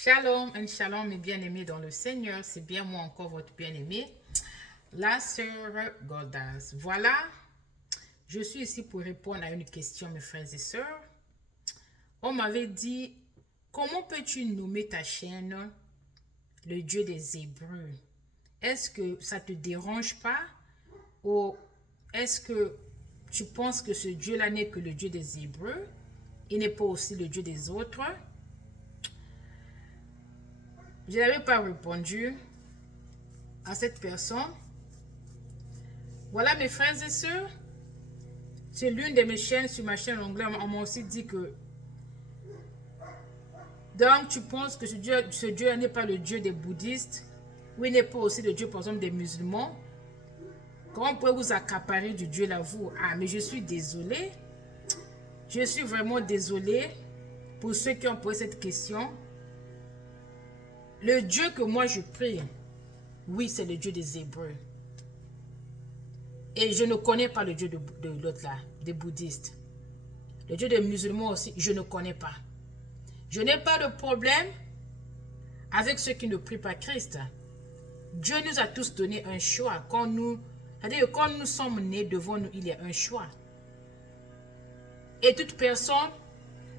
Shalom and shalom, mes bien-aimés dans le Seigneur. C'est bien moi encore, votre bien-aimé, la sœur Goldas. Voilà, je suis ici pour répondre à une question, mes frères et sœurs. On m'avait dit, comment peux-tu nommer ta chaîne le Dieu des Hébreux? Est-ce que ça te dérange pas? Ou est-ce que tu penses que ce Dieu-là n'est que le Dieu des Hébreux? Il n'est pas aussi le Dieu des autres? Je n'avais pas répondu à cette personne. Voilà mes frères et sœurs, c'est l'une de mes chaînes, sur ma chaîne anglais, on m'a aussi dit que donc tu penses que ce Dieu n'est pas le Dieu des bouddhistes, ou il n'est pas aussi le Dieu par exemple des musulmans. Comment on peut vous accaparer du Dieu là vous? Ah mais je suis désolée, je suis vraiment désolée pour ceux qui ont posé cette question. Le Dieu que moi je prie, oui c'est le Dieu des Hébreux. Et je ne connais pas le Dieu de l'autre là, des bouddhistes. Le Dieu des musulmans aussi, je ne connais pas. Je n'ai pas de problème avec ceux qui ne prient pas Christ. Dieu nous a tous donné un choix. C'est-à-dire que quand nous sommes nés, devant nous, il y a un choix. Et toute personne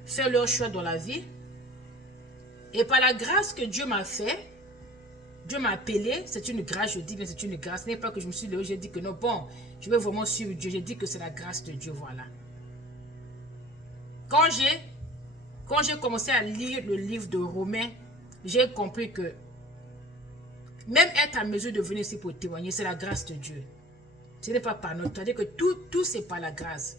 fait leur choix dans la vie. Et par la grâce que Dieu m'a fait, Dieu m'a appelé, c'est une grâce, je dis bien c'est une grâce. Ce n'est pas que je me suis levé, j'ai dit que non, bon, je vais vraiment suivre Dieu. J'ai dit que c'est la grâce de Dieu, voilà. Quand j'ai commencé à lire le livre de Romains, j'ai compris que même être à mesure de venir ici pour témoigner, c'est la grâce de Dieu. Ce n'est pas par notre. C'est-à-dire que tout c'est par la grâce.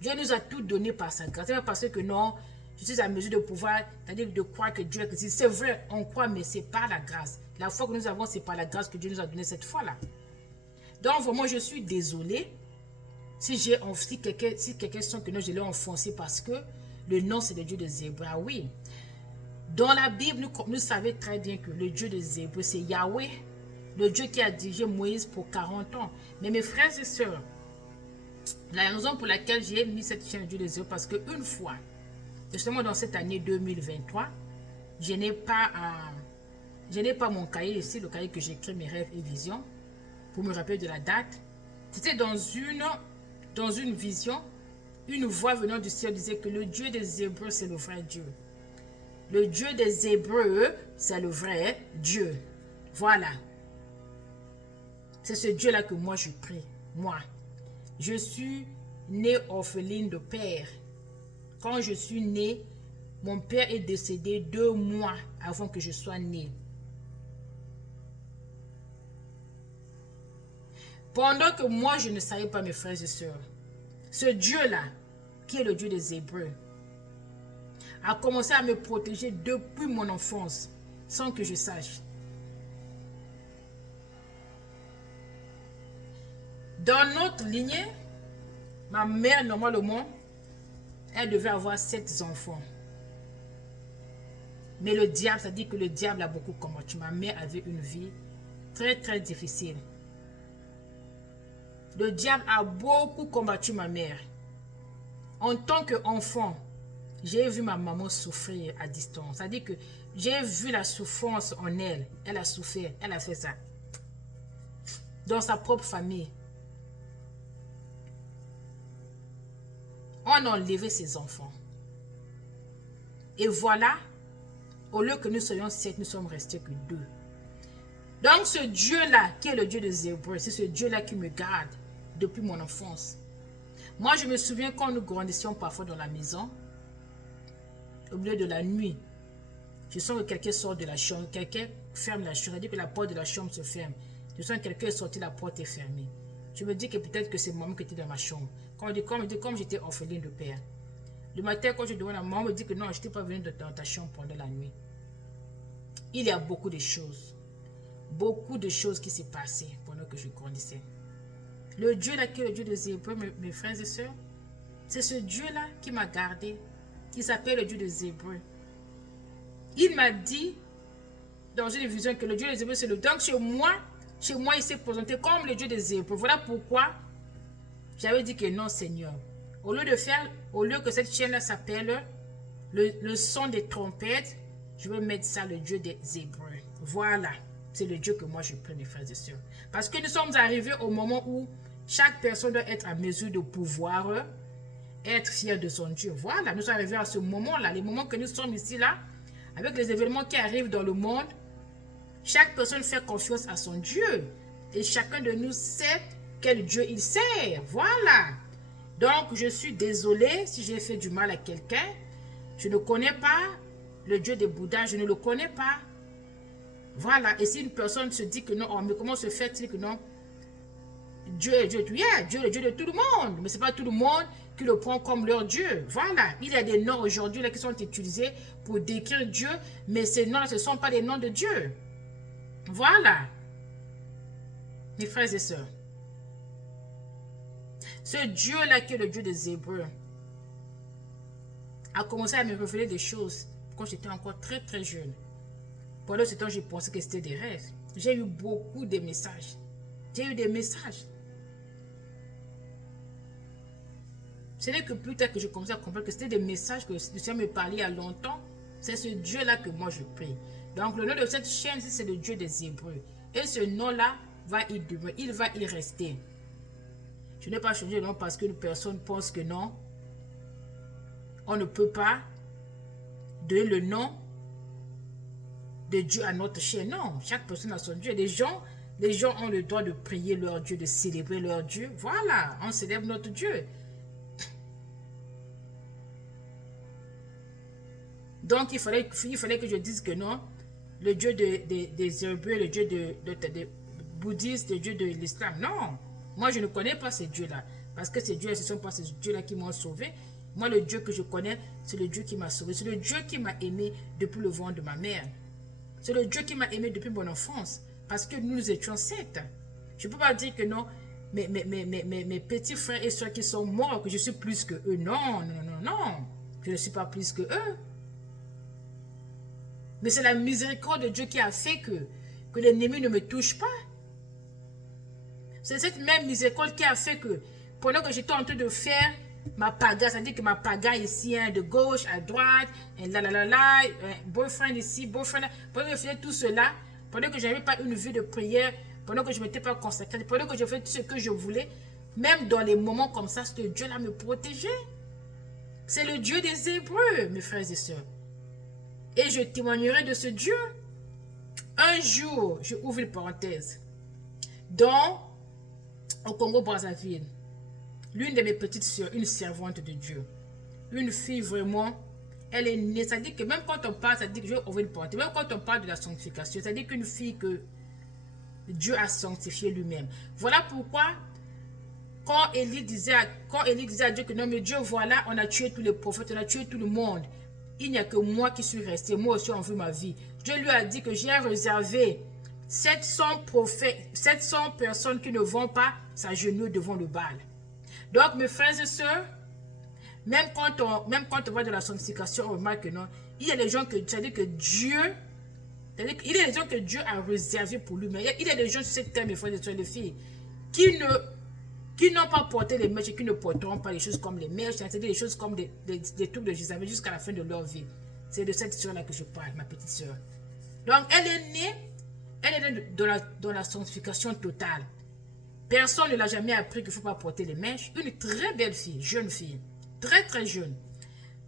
Dieu nous a tout donné par sa grâce. Ce n'est pas parce que non, je suis à mesure de pouvoir, c'est-à-dire de croire que Dieu existe. C'est vrai, on croit, mais c'est par la grâce. La foi que nous avons, c'est par la grâce que Dieu nous a donné cette foi-là. Donc vraiment, je suis désolée si quelqu'un sent que non, je l'ai enfoncé parce que le nom c'est le Dieu des Hébreux. Ah oui. Dans la Bible, nous savons très bien que le Dieu des Hébreux, c'est Yahweh, le Dieu qui a dirigé Moïse pour 40 ans. Mais mes frères et sœurs, la raison pour laquelle j'ai mis cette chaîne Dieu des Hébreux, parce qu'une fois, justement dans cette année 2023, je n'ai pas mon cahier ici, le cahier que j'écris mes rêves et visions, pour me rappeler de la date. C'était dans une vision, une voix venant du ciel disait que le Dieu des Hébreux, c'est le vrai Dieu. Le Dieu des Hébreux, c'est le vrai Dieu. Voilà. C'est ce Dieu-là que moi je prie. Moi. Je suis née orpheline de père. Quand je suis née, mon père est décédé 2 mois avant que je sois née. Pendant que moi, je ne savais pas, mes frères et sœurs, ce Dieu-là, qui est le Dieu des Hébreux, a commencé à me protéger depuis mon enfance, sans que je sache. Dans notre lignée, ma mère, normalement, elle devait avoir 7 enfants. Mais le diable, ça dit que le diable a beaucoup combattu. Ma mère avait une vie très, très difficile. Le diable a beaucoup combattu ma mère. En tant qu'enfant, j'ai vu ma maman souffrir à distance. C'est-à-dire que j'ai vu la souffrance en elle. Elle a souffert, elle a fait ça. Dans sa propre famille. On a enlevé ses enfants. Et voilà, au lieu que nous soyons 7, nous sommes restés que 2. Donc ce Dieu-là, qui est le Dieu des Hébreux, c'est ce Dieu-là qui me garde depuis mon enfance. Moi, je me souviens quand nous grandissions parfois dans la maison, au milieu de la nuit, je sens que quelqu'un sort de la chambre, quelqu'un ferme la chambre, c'est-à-dire que la porte de la chambre se ferme. Je sens que quelqu'un est sorti, la porte est fermée. Je me dis que peut-être que c'est maman qui était dans ma chambre. Comme j'étais orpheline de père. Le matin, quand je demande à maman, me dit que non, je n'étais pas venue dans ta chambre pendant la nuit. Il y a beaucoup de choses qui s'est passées pendant que je grandissais. Le Dieu là qui est le Dieu des Hébreux, mes frères et sœurs, c'est ce Dieu-là qui m'a gardé, qui s'appelle le Dieu des Hébreux. Il m'a dit dans une vision que le Dieu des Hébreux, c'est le... Donc chez moi, il s'est présenté comme le Dieu des Hébreux. Voilà pourquoi j'avais dit que non, Seigneur. Au lieu que cette chaîne-là s'appelle le son des trompettes, Je vais mettre ça, le Dieu des Hébreux. Voilà, c'est le Dieu que moi je prie, mes frères et sœurs. Parce que nous sommes arrivés au moment où chaque personne doit être à mesure de pouvoir être fier de son Dieu. Voilà, nous sommes arrivés à ce moment-là, les moments que nous sommes ici là, avec les événements qui arrivent dans le monde, chaque personne fait confiance à son Dieu. Et chacun de nous sait quel Dieu il sert. Voilà. Donc, je suis désolée si j'ai fait du mal à quelqu'un. Je ne connais pas le Dieu des Bouddhas, je ne le connais pas. Voilà. Et si une personne se dit que non, oh, mais comment se fait-il que non? Dieu est Dieu, Dieu est le Dieu de tout le monde. Mais ce n'est pas tout le monde qui le prend comme leur Dieu. Voilà. Il y a des noms aujourd'hui qui sont utilisés pour décrire Dieu, mais ces noms, ce ne sont pas les noms de Dieu. Voilà. Mes frères et sœurs. Ce Dieu-là qui est le Dieu des Hébreux a commencé à me révéler des choses quand j'étais encore très très jeune. Pendant ce temps, je pensais que c'était des rêves. J'ai eu beaucoup de messages. J'ai eu des messages. Ce n'est que plus tard que je commençais à comprendre que c'était des messages que le Seigneur me parlait il y a longtemps. C'est ce Dieu-là que moi je prie. Donc le nom de cette chaîne, c'est le Dieu des Hébreux. Et ce nom-là va y demeurer, il va y rester. Je n'ai pas changé le nom parce qu'une personne pense que non. On ne peut pas donner le nom de Dieu à notre chaîne. Non, chaque personne a son Dieu. Les gens ont le droit de prier leur Dieu, de célébrer leur Dieu. Voilà, on célèbre notre Dieu. Donc, il fallait que je dise que non, le Dieu des Hébreux, le Dieu des bouddhistes, le Dieu de l'islam. Non, moi, je ne connais pas ces dieux-là. Parce que ces dieux, ce ne sont pas ces dieux-là qui m'ont sauvé. Moi, le Dieu que je connais, c'est le Dieu qui m'a sauvé. C'est le Dieu qui m'a aimé depuis le ventre de ma mère. C'est le Dieu qui m'a aimé depuis mon enfance. Parce que nous étions sept. Je ne peux pas dire que non, mes petits frères et soeurs qui sont morts, que je suis plus que eux. Non, non, non, non. Je ne suis pas plus que eux. Mais c'est la miséricorde de Dieu qui a fait que l'ennemi ne me touche pas. C'est cette même miséricorde qui a fait que pendant que j'étais en train de faire ma paga, c'est-à-dire que ma paga ici, hein, de gauche à droite, boyfriend ici, boyfriend là, pendant que je faisais tout cela, pendant que je n'avais pas une vie de prière, pendant que je ne m'étais pas consacrée, pendant que je faisais tout ce que je voulais, même dans les moments comme ça, ce Dieu-là me protégeait. C'est le Dieu des Hébreux, mes frères et sœurs. Et je témoignerai de ce Dieu. Un jour, je ouvre une parenthèse, au Congo-Brazzaville, l'une de mes petites sœurs, une servante de Dieu, une fille vraiment, elle est née, ça dit que même quand on parle, ça dit que je vais ouvrir une parenthèse, même quand on parle de la sanctification, ça dit qu'une fille que Dieu a sanctifiée lui-même. Voilà pourquoi, quand Élie disait à Dieu que non, mais Dieu, voilà, on a tué tous les prophètes, on a tué tout le monde. Il n'y a que moi qui suis resté, moi aussi on veut ma vie. Dieu lui a dit que j'ai réservé 700 prophètes, 700 personnes qui ne vont pas s'agenouiller devant le Baal. Donc mes frères et sœurs, même quand on va de la sanctification, on remarque que non, il y a des gens que, c'est-à-dire que Dieu, il y a des gens que Dieu a réservés pour lui, mais il y a des gens sur cette terre, mes frères et sœurs, les filles, qui n'ont pas porté les mèches et qui ne porteront pas les choses comme les mèches, c'est-à-dire des choses comme des trucs de Jézabel jusqu'à la fin de leur vie. C'est de cette sœur-là que je parle, ma petite sœur. Donc, elle est née dans la sanctification totale. Personne ne l'a jamais appris qu'il ne faut pas porter les mèches. Une très belle fille, jeune fille, très très jeune.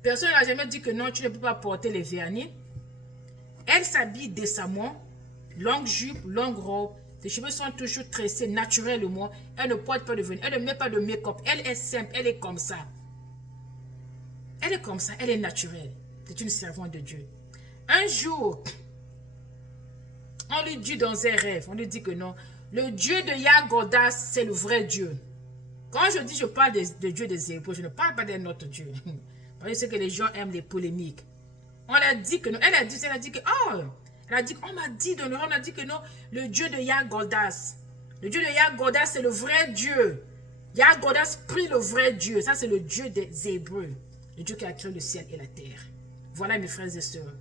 Personne ne l'a jamais dit que non, tu ne peux pas porter les vernis. Elle s'habille décemment, longue jupe, longue robe. Ses cheveux sont toujours tressés naturellement. Elle ne porte pas de vernis. Elle ne met pas de make-up. Elle est simple. Elle est comme ça. Elle est comme ça. Elle est naturelle. C'est une servante de Dieu. Un jour, on lui dit dans un rêve, on lui dit que non, le Dieu de Yagodas, c'est le vrai Dieu. Quand je dis je parle de Dieu des Hébreux, je ne parle pas d'un autre Dieu. Parce que les gens aiment les polémiques. On a dit que non. Elle a dit que, oh, elle a dit, on m'a dit dans le rêve, on a dit que non, le Dieu de Yagodas. Le Dieu de Yagodas, c'est le vrai Dieu. Yagodas prie le vrai Dieu. Ça, c'est le Dieu des Hébreux. Le Dieu qui a créé le ciel et la terre. Voilà, mes frères et sœurs.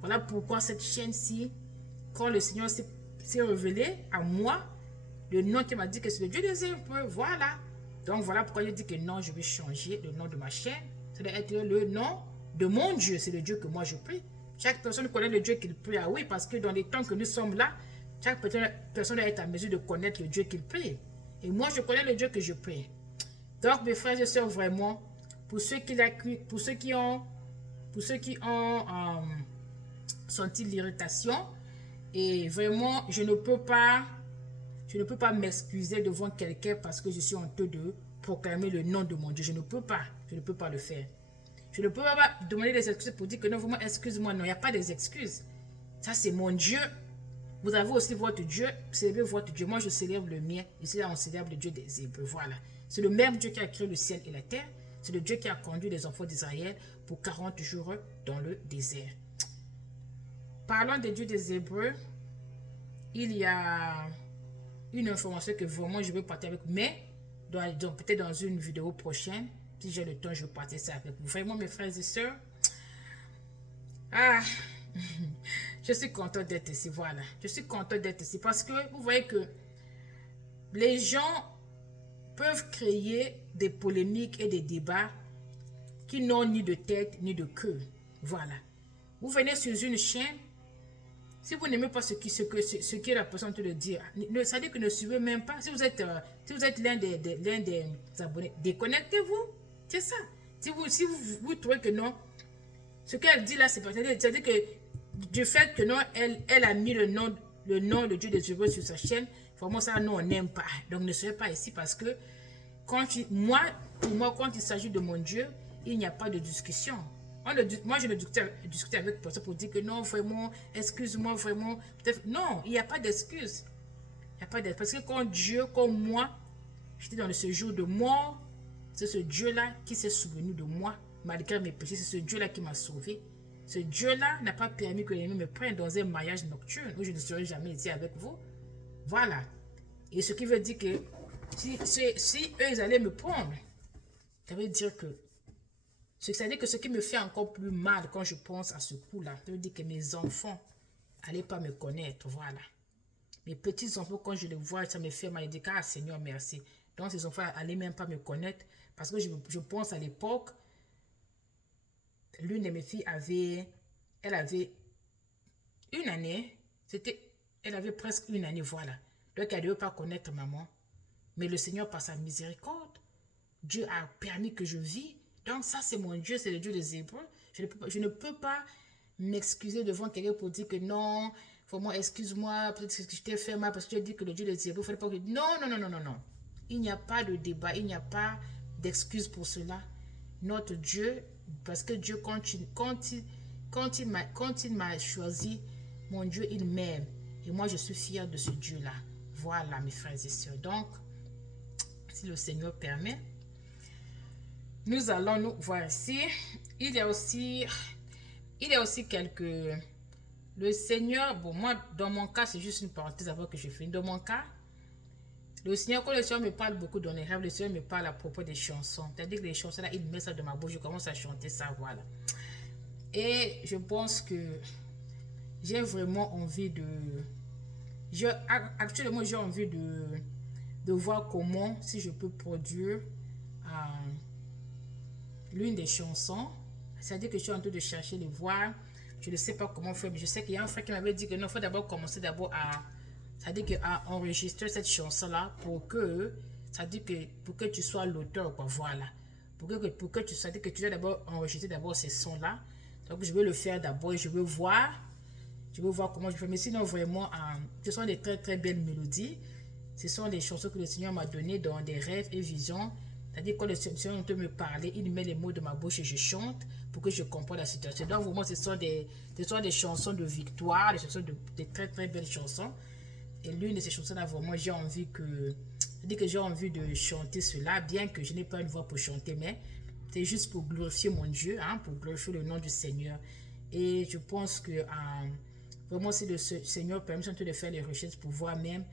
Voilà pourquoi cette chaîne-ci, quand le Seigneur s'est révélé à moi, le nom qui m'a dit que c'est le Dieu des Hébreux, voilà. Donc, voilà pourquoi je dis que non, je vais changer le nom de ma chaîne. Ça doit être le nom de mon Dieu. C'est le Dieu que moi je prie. Chaque personne connaît le Dieu qu'il prie. Ah oui, parce que dans les temps que nous sommes là, chaque personne doit être en mesure de connaître le Dieu qu'il prie. Et moi, je connais le Dieu que je prie. Donc, mes frères et sœurs, vraiment, pour ceux qui ont senti l'irritation, et vraiment, je ne peux pas m'excuser devant quelqu'un parce que je suis honteux de proclamer le nom de mon Dieu. Je ne peux pas le faire. Je ne peux pas demander des excuses pour dire que non, vraiment, excuse-moi. Non, il n'y a pas des excuses. Ça, c'est mon Dieu. Vous avez aussi votre Dieu. Célébrez votre Dieu. Moi, je célèbre le mien. Ici, là, on célèbre le Dieu des Hébreux. Voilà. C'est le même Dieu qui a créé le ciel et la terre. C'est le Dieu qui a conduit les enfants d'Israël pour 40 jours dans le désert. Parlons des dieux des Hébreux. Il y a une information que vraiment je veux partager avec vous. Mais peut-être dans une vidéo prochaine, si j'ai le temps, je vais partager ça avec vous. Vraiment, mes frères et sœurs. Ah, je suis content d'être ici. Voilà. Je suis content d'être ici parce que vous voyez que les gens peuvent créer des polémiques et des débats qui n'ont ni de tête ni de queue. Voilà. Vous venez sur une chaîne. Si vous n'aimez pas ce que la personne te dit, ça dit que ne suivez même pas. Si vous êtes l'un des abonnés, déconnectez-vous. C'est ça. Si vous trouvez que non, ce qu'elle dit là, c'est pas. C'est-à-dire que du fait que non, elle a mis le nom de Dieu des Hébreux sur sa chaîne, vraiment ça, non, on n'aime pas. Donc ne soyez pas ici parce que pour moi, quand il s'agit de mon Dieu, il n'y a pas de discussion. Moi, je ne discute avec personne pour dire que non, vraiment, excuse-moi, vraiment. Non, il n'y a pas d'excuse. Il n'y a pas d'excuse. Parce que quand Dieu, comme moi, j'étais dans ce jour de mort, c'est ce Dieu-là qui s'est souvenu de moi, malgré mes péchés. C'est ce Dieu-là qui m'a sauvé. Ce Dieu-là n'a pas permis que l'ennemi me prenne dans un mariage nocturne où je ne serai jamais ici avec vous. Voilà. Et ce qui veut dire que si eux, ils allaient me prendre, ça veut dire que c'est-à-dire que ce qui me fait encore plus mal quand je pense à ce coup-là, ça veut dire que mes enfants n'allaient pas me connaître, voilà. Mes petits-enfants, quand je les vois, ça me fait mal. Je dis, ah Seigneur, merci. Donc ces enfants n'allaient même pas me connaître parce que je pense à l'époque, l'une de mes filles elle avait une année, elle avait presque une année, voilà. Donc elle ne devait pas connaître maman. Mais le Seigneur, par sa miséricorde, Dieu a permis que je vis. Donc ça, c'est mon Dieu, c'est le Dieu des Hébreux. Je ne peux pas m'excuser devant quelqu'un pour dire que non, vraiment, excuse-moi, peut-être que je t'ai fait mal parce que tu as dit que le Dieu des Hébreux, il ne fallait pas que... Non, non, non, non, non, non. Il n'y a pas de débat, il n'y a pas d'excuse pour cela. Notre Dieu, parce que Dieu, quand il m'a choisi, mon Dieu, il m'aime. Et moi, je suis fière de ce Dieu-là. Voilà, mes frères et sœurs. Donc, si le Seigneur permet, nous allons nous voir ici. Il y a aussi quelques... Le Seigneur, bon, moi, dans mon cas, c'est juste une parenthèse avant que je finisse. Dans mon cas, le Seigneur, quand le Seigneur me parle beaucoup dans les rêves, le Seigneur me parle à propos des chansons. C'est-à-dire que les chansons, là, il met ça dans ma bouche, je commence à chanter ça, voilà. Et je pense que j'ai vraiment envie de... Actuellement, j'ai envie de voir comment, si je peux produire l'une des chansons. C'est-à-dire que je suis en train de chercher les voix. Je ne sais pas comment faire, mais je sais qu'il y a un frère qui m'avait dit que non, il faut d'abord commencer c'est-à-dire à enregistrer cette chanson-là pour que tu sois l'auteur, quoi, voilà. Pour que c'est-à-dire que tu dois d'abord enregistrer d'abord ces sons-là. Donc, je vais le faire d'abord et je veux voir comment je fais. Mais sinon, vraiment, ce sont des très, très belles mélodies. Ce sont des chansons que le Seigneur m'a données dans des rêves et visions. C'est-à-dire quand le Seigneur peut me parler, il met les mots de ma bouche et je chante pour que je comprenne la situation. Donc, vraiment, ce sont des chansons de victoire, des chansons de très, très belles chansons. Et l'une de ces chansons-là, vraiment, j'ai envie de chanter cela, bien que je n'ai pas une voix pour chanter, mais c'est juste pour glorifier mon Dieu, hein, pour glorifier le nom du Seigneur. Et je pense que vraiment, si le Seigneur permet de faire les recherches pour voir même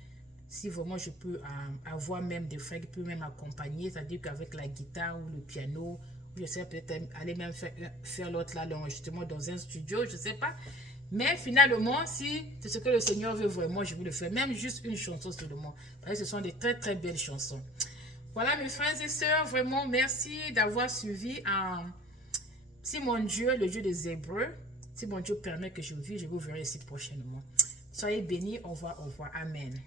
si vraiment je peux avoir même des frères qui peuvent même accompagner, c'est-à-dire qu'avec la guitare ou le piano, ou je sais peut-être aller même faire l'autre là, l'enregistrement dans un studio, je ne sais pas. Mais finalement, si c'est ce que le Seigneur veut vraiment, je vais le faire. Même juste une chanson seulement. Parce que ce sont des très très belles chansons. Voilà mes frères et sœurs, vraiment merci d'avoir suivi si mon Dieu, le Dieu des Hébreux, Si mon Dieu permet que je vis, je vous verrai ici prochainement. Soyez bénis. Au revoir, au revoir. Amen.